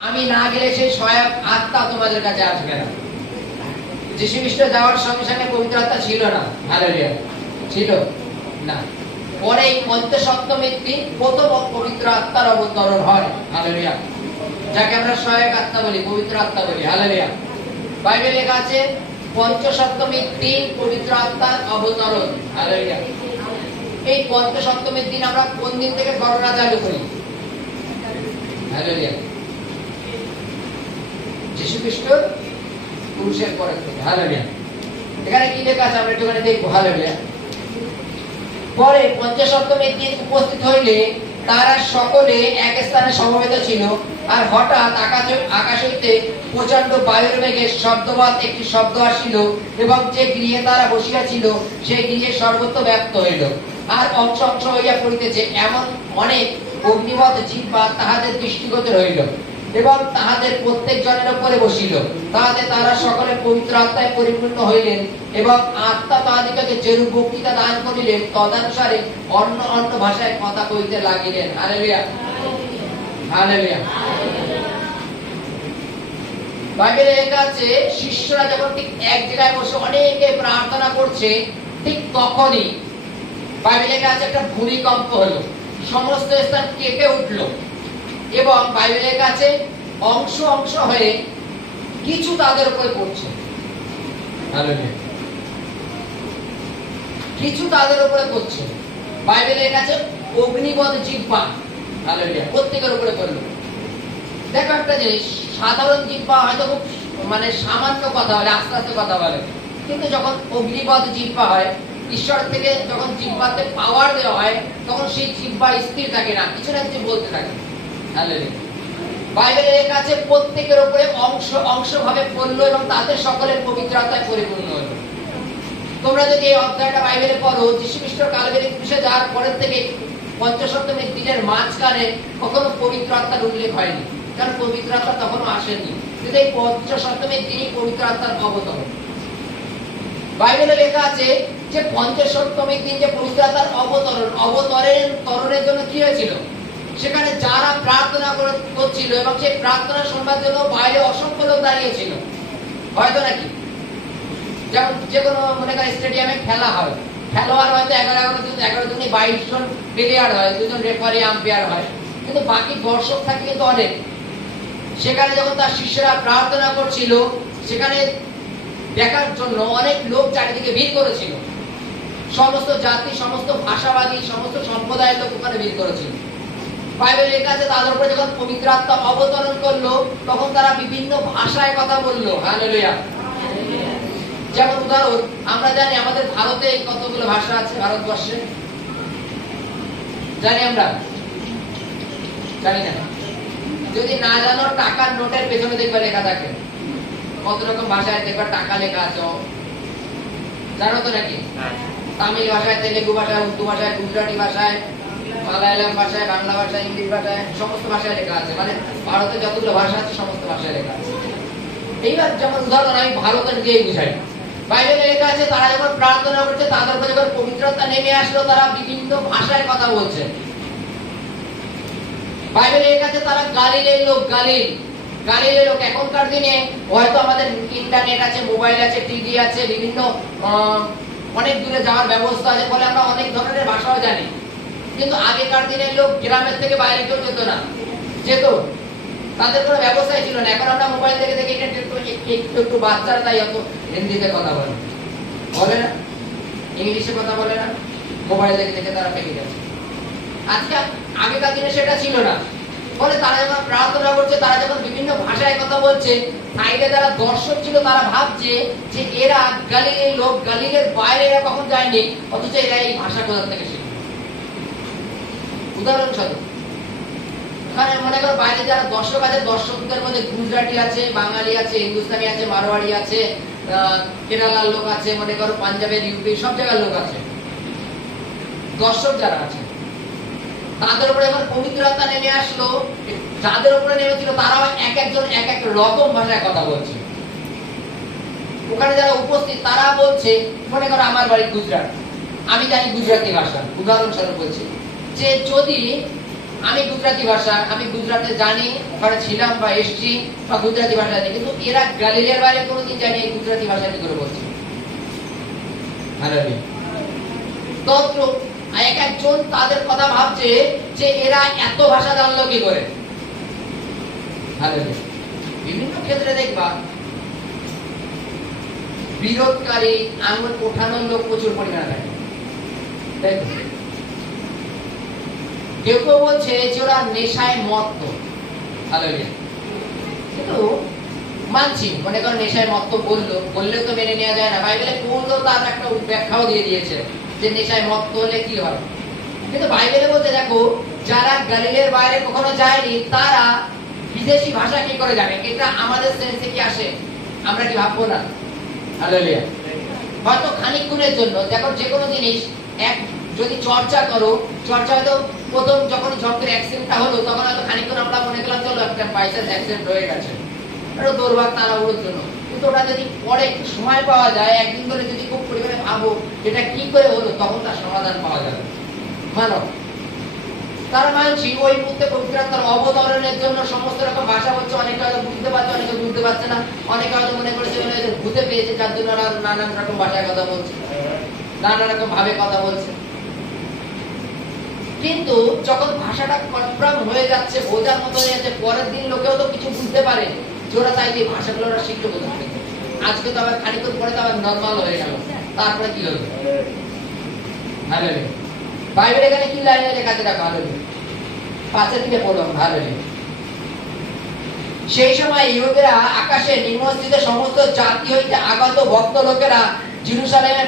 আমি না গেলে সেই সহায়ক আত্মা তোমাদের কাছে আসবে না। যিশু খ্রিস্ট যাওয়ার সঙ্গে সঙ্গে পবিত্র আত্মা ছিল না। হালেলুয়া ছিল? না। পরে এই পঞ্চসপ্তমীর দিন প্রথম পবিত্র আত্মার অবতরণ হয়। হালেলুয়া যাকে আমরা সহায়ক আত্মা বলি, পবিত্র আত্মা বলি। হালেলুয়া বাইবেলে লেখা আছে পঞ্চসপ্তমীর দিন পবিত্র আত্মার অবতরণ। হালেলুয়া এই পঞ্চসপ্তমীর দিন আমরা কোন দিন থেকে গণনা চালু করি? হালেলুয়া যিশু পুরুষের পরে থেকে। এখানে কি লেখা আছে? আমরা একটুখানি দেখব। পরে পঞ্চসপ্তমীর দিন উপস্থিত হইলে তারা সকলে এক স্থানে সমবেত ছিল আর হঠাৎ আকাশ আকাশ হইতে বায়ুর বেগে শব্দবাদ একটি শব্দ আসিল এবং যে গৃহে তারা বসিয়াছিল সেই গৃহে সর্বত্র ব্যক্ত হইল। আর অংশ অংশ হইয়া পড়িতেছে। এমন অনেক অগ্নিবত জিহ্বা তাহাদের দৃষ্টিগোচর হইল। এবং তাহাদের প্রত্যেক জনের উপরে বসিল। তাহাতে তারা সকলে পবিত্র আত্মায় পরিপূর্ণ হইলেন এবং আত্মা তাহাদিগকে যেরূপ বক্তৃতা দান করিলেন, তদানুসারে অন্য অন্য ভাষায় কথা কইতে লাগিলেন। হালেলুয়া। হালেলুয়া। বাইবেলে লেখা আছে, শিষ্যরা যখন ঠিক এক জায়গায় বসে অনেকে প্রার্থনা করছে, ঠিক তখনই বাইবেলে লেখা আছে একটা ভূমিকম্প হলো। সমস্ত স্থান কেঁপে উঠল। এবং বাইবেলের কাছে অংশ অংশ হয়ে কিছু তাদের উপরে পড়ছে। কিছু তাদের উপরে পড়ছে। বাইবেলের কাছে অগ্নিবধ জিব্বা প্রত্যেকের উপরে পড়ল। দেখো একটা জিনিস সাধারণ জিব্বা হয়তো খুব মানে সামান্য কথা বলে আস্তে আস্তে কথা বলে। কিন্তু যখন অগ্নিবধ জিব্বা হয় ঈশ্বর থেকে যখন জিব্বাতে পাওয়ার দেওয়া হয় তখন সেই জিব্বা স্থির থাকে না কিছু না কিছু বলতে থাকে। Hallelujah. বাইবেলে লেখা আছে প্রত্যেকের উপরে অংশ অংশ ভাবে পড়ল এবং তাদের সকলের পবিত্র আত্মায় পরিপূর্ণ। হলো তোমরা যদি এই অধ্যায়টা বাইবেলে পড়ো যীশু খ্রিস্ট কালবেরি যাওয়ার পরের থেকে পঞ্চসপ্তমীর দিনের মাঝখানে কখনো পবিত্র আত্মার উল্লেখ হয়নি, কারণ পবিত্র আত্মা তখনও আসেনি। কিন্তু এই পঞ্চসপ্তমীর দিনই পবিত্র আত্মার অবতরণ। বাইবেলে লেখা আছে যে পঞ্চসপ্তমীর দিন যে পবিত্র আত্মার অবতরণ অবতরের তরণের জন্য কি হয়েছিল? সেখানে যারা প্রার্থনা করে- করছিল এবং সেই প্রার্থনা শুনবার জন্য বাইরে অসংখ্য লোক দাঁড়িয়েছিল। হয়তো নাকি? যেমন যে কোনো মনে করেন স্টেডিয়ামে খেলা হয়। খেলোয়াড় হয়তো এগারো এগারো জন এগারো জনই বাইশ জন প্লেয়ার হয়, দুজন রেফারি আম্পায়ার হয়। কিন্তু বাকি দর্শক থাকে কিন্তু অনেক। সেখানে যখন তার শিষ্যরা প্রার্থনা করছিল, সেখানে দেখার জন্য অনেক লোক চারিদিকে ভিড় করেছিল। সমস্ত জাতি, সমস্ত ভাষাবাদী, সমস্ত সম্প্রদায়ের লোক ওখানে ভিড় করেছিল। বাইবেল লেখা আছে তাদের উপরে যখন পবিত্র আত্মা অবতরণ করল তখন তারা বিভিন্ন ভাষায় কথা বলল। হালেলুয়া যেমন উদাহরণ আমরা জানি আমাদের ভারতে কতগুলো ভাষা আছে ভারতবর্ষে? জানি আমরা? জানি না। যদি না জানো টাকার নোটের পেছনে দেখবে লেখা থাকে। কত রকম ভাষায় দেখবে টাকা লেখা আছে। জানো তো নাকি? তামিল ভাষায় তেলেগু ভাষায় উর্দু ভাষায় গুজরাটি ভাষায় মালায়ালাম ভাষায়, বাংলা ভাষায়, ইংলিশ ভাষায়, সমস্ত ভাষায় লেখা আছে। মানে ভারতে যতগুলো ভাষা আছে, সমস্ত ভাষায় লেখা আছে। এইবার যেমন উদাহরণ আমি ভারতের দিয়ে বুঝাই। বাইবেলে লেখা আছে, তারা যখন প্রার্থনা করছে, তাদের উপরে যখন পবিত্রতা নেমে আসলো, তারা বিভিন্ন ভাষায় কথা বলছে। বাইবেলে লেখা আছে, তারা গালিলের লোক, গালিল। গালিলের লোক এখনকার দিনে, হয়তো আমাদের ইন্টারনেট আছে, মোবাইল আছে, টিভি আছে, বিভিন্ন অনেক দূরে যাওয়ার ব্যবস্থা আছে, ফলে আমরা অনেক ধরনের ভাষাও জানি। কিন্তু আগেকার দিনের লোক গ্রামের থেকে বাইরে কেউ যেত না। যেত। তাদের কোনো ব্যবস্থাই ছিল না। এখন আমরা মোবাইল থেকে দেখে একটু একটু বাচ্চারা তাই অত হিন্দিতে কথা বলে বলে না। ইংলিশে কথা বলে না। মোবাইল দেখে দেখে তারা পেকে যাচ্ছে আজকে আগেকার দিনে সেটা ছিল না। ফলে তারা যখন প্রার্থনা করছে, তারা যখন বিভিন্ন ভাষায় কথা বলছে সাইডে যারা দর্শক ছিল, তারা ভাবছে যে এরা গালিলের লোক, গালিলের বাইরে এরা কখন যায়নি? অথচ এরা এই ভাষা কোথা থেকে শিখবে হিন্দুস্তানি আছে আছে কেরালার লোক আছে, মনে করো পাঞ্জাবের ইউপি সব জায়গার লোক আছে। দর্শক যারা আছে, তাদের উপরে এবার পবিত্র নেমে আসলো, যাদের উপরে নেমেছিল তারাও এক একজন, এক এক রকম ভাষায় কথা বলছে। ওখানে যারা উপস্থিত, তারা বলছে, মনে করো আমার বাড়ি গুজরাট, আমি জানি গুজরাটি ভাষা, উদাহরণস্বরূপ বলছি। যে যদি আমি গুজরাটি ভাষা আমি গুজরাটে জানি ওখানে ছিলাম বা এসছি বা গুজরাটি ভাষা জানি কিন্তু এরা গালিলের বাইরে কোনোদিন জানি গুজরাটি ভাষা কি করে বলছে তত্র এক একজন তাদের কথা ভাবছে যে এরা এত ভাষা জানলো কি করে? বিভিন্ন ক্ষেত্রে দেখবা বিরোধকারী আঙুল ওঠানোর লোক প্রচুর পরিমাণে থাকে? কেউ কেউ বলছে যে ওরা নেশায় কিন্তু মানছি, মনে করো নেশায় বলল তো মেনে নেওয়া যায় না। বাইবেলে তার একটা ব্যাখ্যাও দিয়ে দিয়েছে যে নেশায় হলে কি কিন্তু বাইবেলে দেখো, যারা গালিলের বাইরে কখনো যায়নি, তারা বিদেশি ভাষা কি করে জানে? এটা আমাদের সেন্সে কি আসে? আমরা কি ভাববো না? হালেলুয়া হয়তো খানিকক্ষণের জন্য। দেখো যে কোনো জিনিস, এক, যদি চর্চা করো, চর্চা হয়তো প্রথম যখন ঝড়ের অ্যাক্সিডেন্টটা হলো, তখন হয়তো খানিকক্ষণ আমরা মনে করলাম, চলো একটা বাইসাস অ্যাক্সিডেন্ট হয়ে গেছে। একটা দৌড়ভাগ তাড়াহুড়োর জন্য কিন্তু ওটা যদি পরে সময় পাওয়া যায়, একদিন ধরে যদি খুব পরিমাণে ভাবো এটা কি করে হলো, তখন তার সমাধান পাওয়া যাবে। মানব তারা মানছি ওই মুহূর্তে পবিত্রাত্মার অবতরণের জন্য সমস্ত রকম ভাষা বলছে অনেকে হয়তো বুঝতে পারছে, অনেকে বুঝতে পারছে না। অনেকে হয়তো মনে করেছে ভূতে পেয়েছে যার জন্য ওরা নানান রকম ভাষায় কথা বলছে নানা রকম ভাবে কথা বলছে। কিন্তু যখন ভাষাটা কনফার্ম হয়ে যাচ্ছে, বোঝার মতো হয়ে যাচ্ছে, পরের দিন লোকেও তো কিছু বুঝতে পারে ওরা চাই যে ভাষাগুলো ওরা শিখতে বোঝা আজকে তো আবার খানিকক্ষণ পরে তো আবার নর্মাল হয়ে গেল। তারপরে কি হলো? হালেলুয়া বাইবেল এখানে কি লাইনে লেখা আছে দেখো হালেলুয়া পাঁচের দিকে পড়লাম হালেলুয়া সেই সময় ইহুদিরা আকাশে নিম্নস্থিত সমস্ত জাতি হইতে আগত ভক্ত লোকেরা জেরুসালেমের